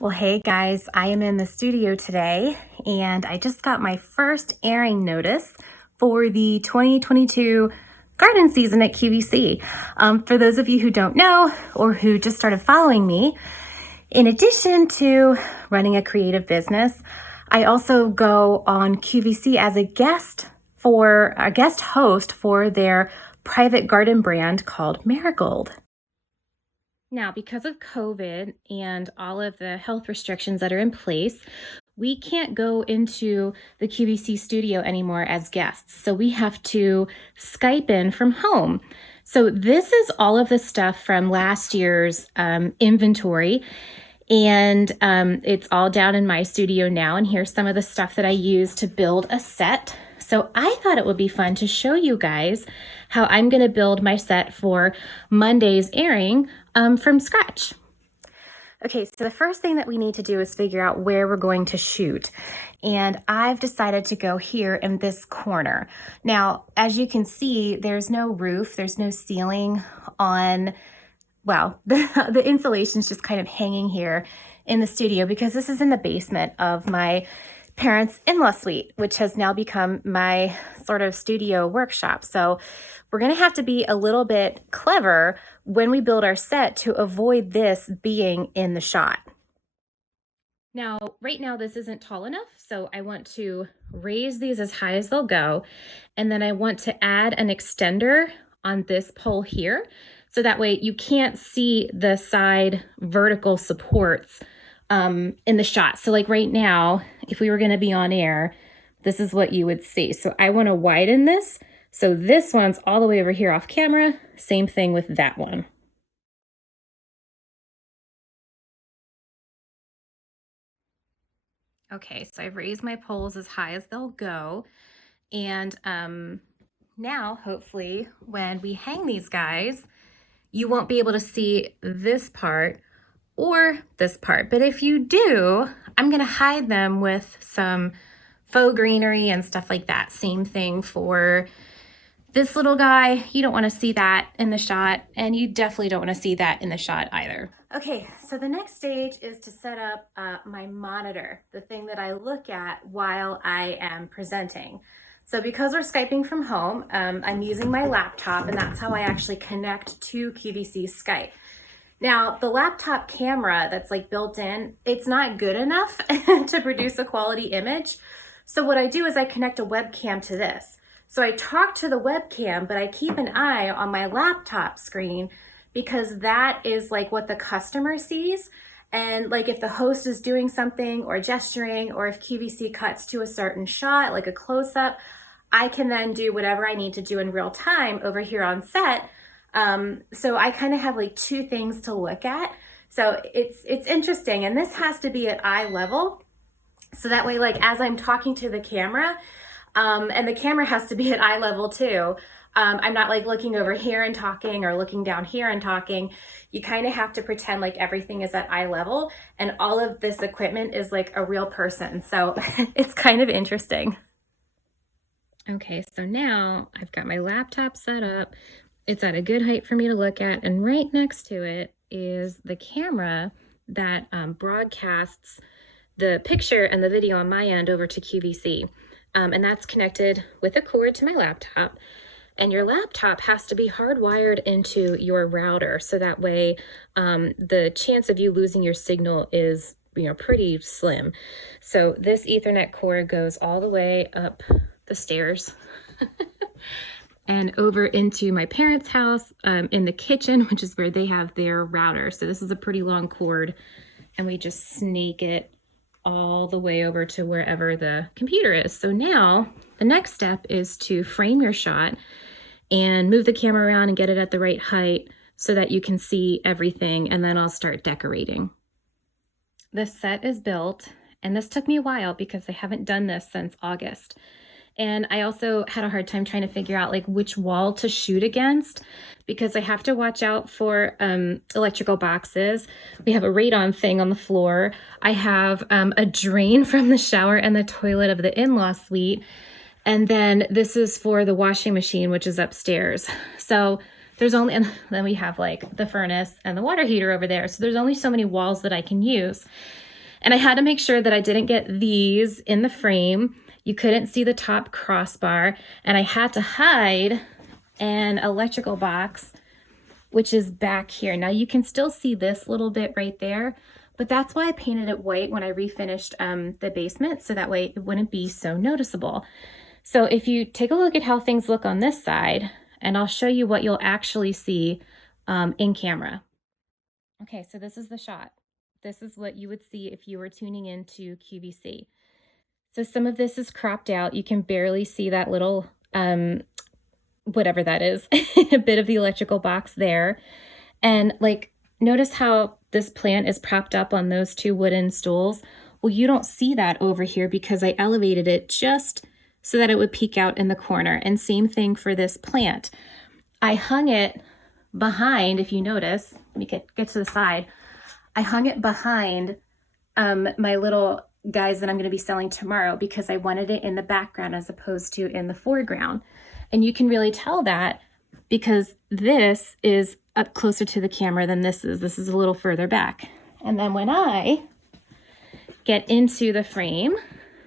Well, hey guys, I am in the studio today and I just got my first airing notice for the 2022 garden season at QVC. For those of you who don't know or who just started following me, in addition to running a creative business, I also go on QVC as a guest host for their private garden brand called Marigold. Now, because of COVID and all of the health restrictions that are in place, we can't go into the QVC studio anymore as guests. So we have to Skype in from home. So this is all of the stuff from last year's inventory. And it's all down in my studio now. And here's some of the stuff that I use to build a set. So I thought it would be fun to show you guys how I'm going to build my set for Monday's airing from scratch. Okay, so the first thing that we need to do is figure out where we're going to shoot. And I've decided to go here in this corner. Now, as you can see, there's no roof, there's no ceiling on, well, the insulation's just kind of hanging here in the studio because this is in the basement of my parents' in-law suite, which has now become my sort of studio workshop. So we're going to have to be a little bit clever when we build our set to avoid this being in the shot. Now, right now, this isn't tall enough, so I want to raise these as high as they'll go. And then I want to add an extender on this pole here. So that way you can't see the side vertical supports in the shot. So like right now, if we were going to be on air, this is what you would see. So I want to widen this. So this one's all the way over here off camera. Same thing with that one. Okay, so I've raised my poles as high as they'll go. And now, hopefully, when we hang these guys, you won't be able to see this part or this part. But if you do, I'm going to hide them with some faux greenery and stuff like that. Same thing for this little guy. You don't want to see that in the shot, and you definitely don't want to see that in the shot either. Okay, so the next stage is to set up my monitor, the thing that I look at while I am presenting. So because we're Skyping from home, I'm using my laptop, and that's how I actually connect to QVC Skype. Now, the laptop camera that's like built in, it's not good enough to produce a quality image. So what I do is I connect a webcam to this. So I talk to the webcam, but I keep an eye on my laptop screen because that is like what the customer sees. And like if the host is doing something or gesturing, or if QVC cuts to a certain shot, like a close-up, I can then do whatever I need to do in real time over here on set. So I kind of have like two things to look at. So it's interesting. And this has to be at eye level. So that way, like as I'm talking to the camera, and the camera has to be at eye level too. I'm not like looking over here and talking or looking down here and talking. You kind of have to pretend like everything is at eye level and all of this equipment is like a real person. So it's kind of interesting. Okay, so now I've got my laptop set up. It's at a good height for me to look at. And right next to it is the camera that broadcasts the picture and the video on my end over to QVC. And that's connected with a cord to my laptop. And your laptop has to be hardwired into your router. So that way the chance of you losing your signal is, pretty slim. So this Ethernet cord goes all the way up the stairs and over into my parents' house in the kitchen, which is where they have their router. So this is a pretty long cord, and we just snake it all the way over to wherever the computer is. So now the next step is to frame your shot and move the camera around and get it at the right height so that you can see everything, and then I'll start decorating. This set is built, and this took me a while because I haven't done this since August. And I also had a hard time trying to figure out like which wall to shoot against because I have to watch out for electrical boxes. We have a radon thing on the floor. I have a drain from the shower and the toilet of the in-law suite. And then this is for the washing machine, which is upstairs. So there's only, and then we have like the furnace and the water heater over there. So there's only so many walls that I can use. And I had to make sure that I didn't get these in the frame. You couldn't see the top crossbar, and I had to hide an electrical box, which is back here. Now you can still see this little bit right there, but that's why I painted it white when I refinished the basement, so that way it wouldn't be so noticeable. So if you take a look at how things look on this side, and I'll show you what you'll actually see in camera. Okay, so this is the shot. This is what you would see if you were tuning into QVC. So some of this is cropped out. You can barely see that little, whatever that is, a bit of the electrical box there. And like, notice how this plant is propped up on those two wooden stools. Well, you don't see that over here because I elevated it just so that it would peek out in the corner. And same thing for this plant. I hung it behind, if you notice, let me get to the side. I hung it behind my little guys that I'm going to be selling tomorrow because I wanted it in the background as opposed to in the foreground. And you can really tell that because this is up closer to the camera than this is. This is a little further back. And then when I get into the frame,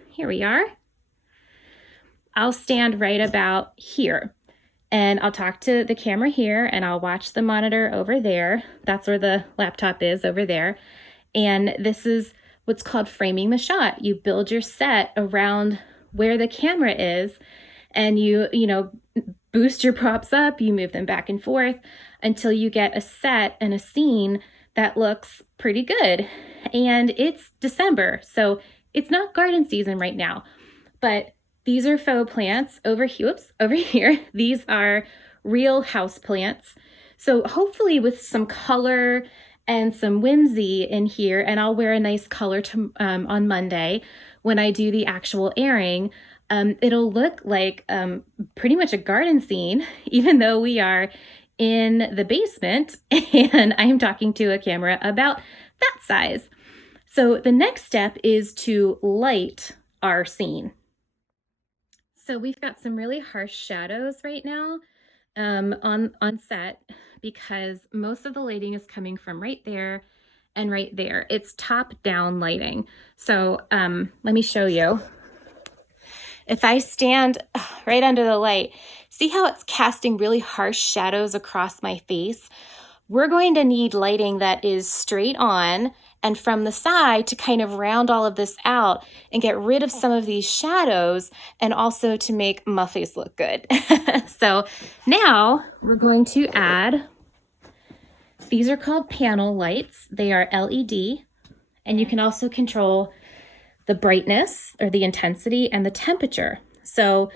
here we are, I'll stand right about here. And I'll talk to the camera here and I'll watch the monitor over there. That's where the laptop is, over there. And this is what's called framing the shot. You build your set around where the camera is, and you boost your props up, you move them back and forth until you get a set and a scene that looks pretty good. And it's December, so it's not garden season right now, but these are faux plants over here. These are real house plants. So hopefully with some color and some whimsy in here, and I'll wear a nice color on Monday when I do the actual airing, it'll look like pretty much a garden scene, even though we are in the basement and I'm talking to a camera about that size. So the next step is to light our scene. So we've got some really harsh shadows right now on set because most of the lighting is coming from right there and right there. It's top-down lighting. So let me show you. If I stand right under the light, see how it's casting really harsh shadows across my face? We're going to need lighting that is straight on and from the side to kind of round all of this out and get rid of some of these shadows and also to make my face look good. So now we're going to add, these are called panel lights. They are LED, and you can also control the brightness or the intensity and the temperature. So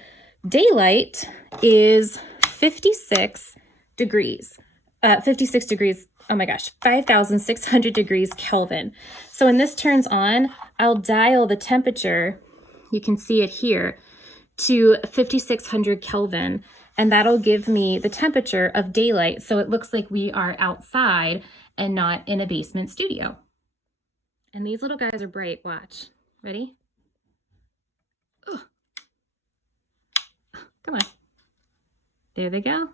daylight is 56 degrees. 56 degrees, oh my gosh, 5,600 degrees Kelvin. So when this turns on, I'll dial the temperature, you can see it here, to 5,600 Kelvin, and that'll give me the temperature of daylight. So it looks like we are outside and not in a basement studio. And these little guys are bright, watch. Ready? Ugh. Come on. There they go.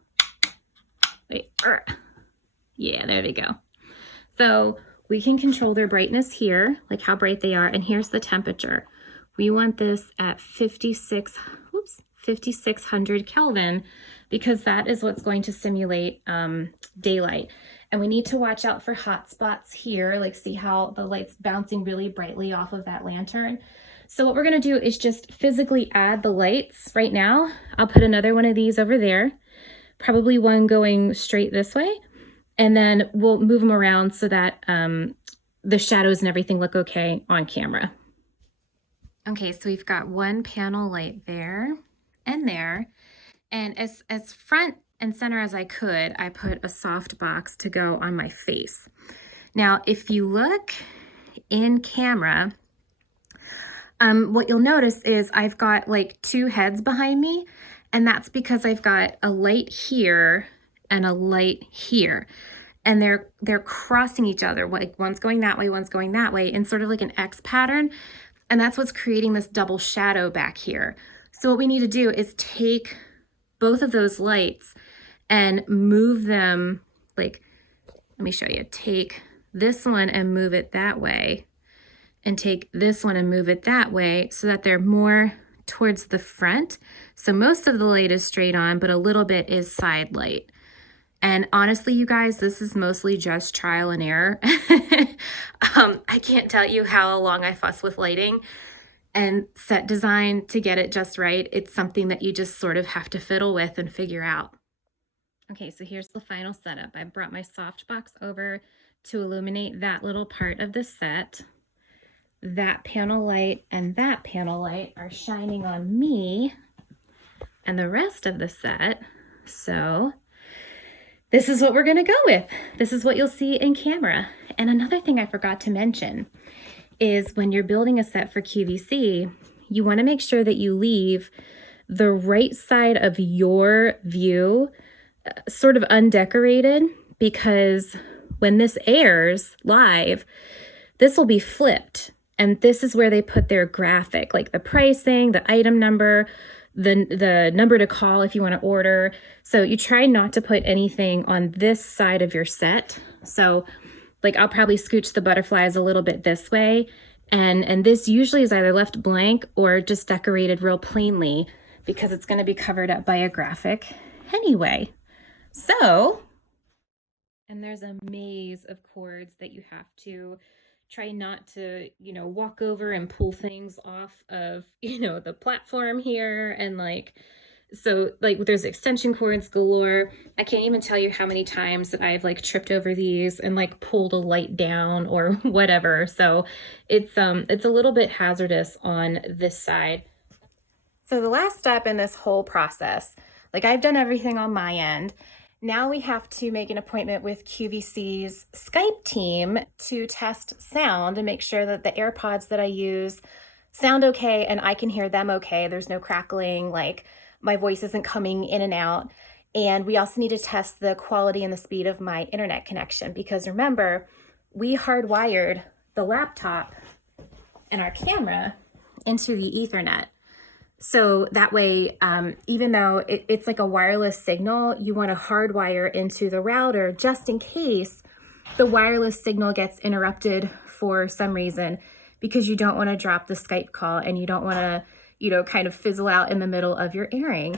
Wait. Yeah, there they go. So we can control their brightness here, like how bright they are. And here's the temperature. We want this at 5,600 Kelvin because that is what's going to simulate daylight. And we need to watch out for hot spots here, like see how the light's bouncing really brightly off of that lantern. So what we're going to do is just physically add the lights right now. I'll put another one of these over there, probably one going straight this way, and then we'll move them around so that the shadows and everything look okay on camera. Okay, so we've got one panel light there and there, and as front and center as I could, I put a soft box to go on my face. Now, if you look in camera, what you'll notice is I've got like two heads behind me, and that's because I've got a light here and a light here, and they're crossing each other. Like one's going that way, one's going that way, in sort of like an X pattern, and that's what's creating this double shadow back here. So what we need to do is take both of those lights and move them, like, let me show you. Take this one and move it that way, and take this one and move it that way so that they're more towards the front. So most of the light is straight on, but a little bit is side light. And honestly, you guys, this is mostly just trial and error. I can't tell you how long I fuss with lighting and set design to get it just right. It's something that you just sort of have to fiddle with and figure out. Okay, so here's the final setup. I brought my softbox over to illuminate that little part of the set. That panel light and that panel light are shining on me and the rest of the set. So this is what we're gonna go with. This is what you'll see in camera. And another thing I forgot to mention is when you're building a set for QVC, you wanna make sure that you leave the right side of your view sort of undecorated, because when this airs live, this will be flipped. And this is where they put their graphic, like the pricing, the item number, the number to call if you want to order. So you try not to put anything on this side of your set. So like I'll probably scooch the butterflies a little bit this way. And this usually is either left blank or just decorated real plainly because it's going to be covered up by a graphic anyway. So, and there's a maze of cords that you have to try not to, walk over and pull things off of, the platform here. And so there's extension cords galore. I can't even tell you how many times that I've tripped over these and pulled a light down or whatever. So it's a little bit hazardous on this side. So the last step in this whole process, I've done everything on my end. Now we have to make an appointment with QVC's Skype team to test sound and make sure that the AirPods that I use sound okay and I can hear them okay. There's no crackling, my voice isn't coming in and out. And we also need to test the quality and the speed of my internet connection, because remember, we hardwired the laptop and our camera into the Ethernet. So that way, even though it's like a wireless signal, you want to hardwire into the router just in case the wireless signal gets interrupted for some reason, because you don't want to drop the Skype call and you don't want to, kind of fizzle out in the middle of your airing.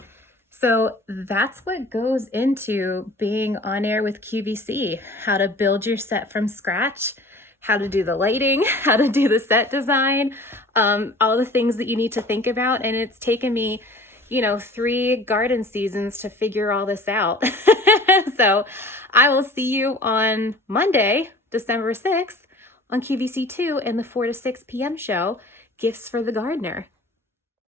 So that's what goes into being on air with QVC: how to build your set from scratch, how to do the lighting, how to do the set design, all the things that you need to think about. And it's taken me, 3 garden seasons to figure all this out. So I will see you on Monday, December 6th on QVC2 in the 4 to 6 p.m. show, Gifts for the Gardener.